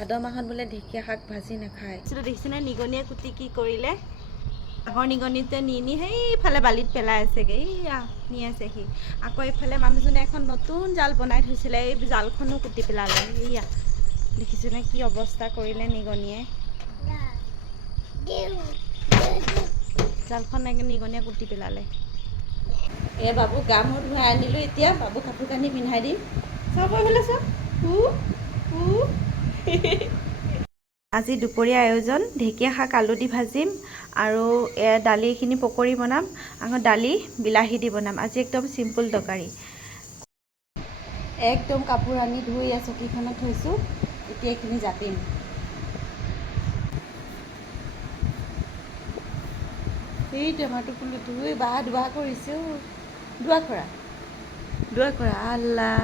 ভাদ মাহত বোলে ঢেকীয়া শাক ভাজি নাখায়। দেখিছেনে নিগনিয়ে কুটি কি কৰিলে? আগৰ নিগনিতে নি সেইফালে বালিত পেলাই আছেগৈ। এইয়া নি আছেহি। আকৌ এইফালে মানুহজনে এখন নতুন জাল বনাই থৈছিলে, এই জালখনো কুটি পেলালে। এইয়া দেখিছেনে কি অৱস্থা কৰিলে নিগনিয়ে? জালখন নিগনিয়ে কুটি পেলালে। এই বাবু গা মূৰ ধুৱাই আনিলোঁ, এতিয়া বাবু কাপোৰ কানি পিন্ধাই দিম। চাব এইফালে চাওক। আজি দুপৰীয়া আয়োজন ঢেকীয়া শাক আলু দি ভাজিম আৰু দালিখিনি পকৰি বনাম। আকৌ দালি বিলাহী দি বনাম। আজি একদম চিম্পুল তৰকাৰী। একদম কাপোৰ আনি ধুই চকীখনত থৈছোঁ, এতিয়া এইখিনি জাপিম। সেইটো আমাৰ টোপোলো ধুই বা দুৱা কৰিছোঁ। দুৱা কৰা আল্লাহ।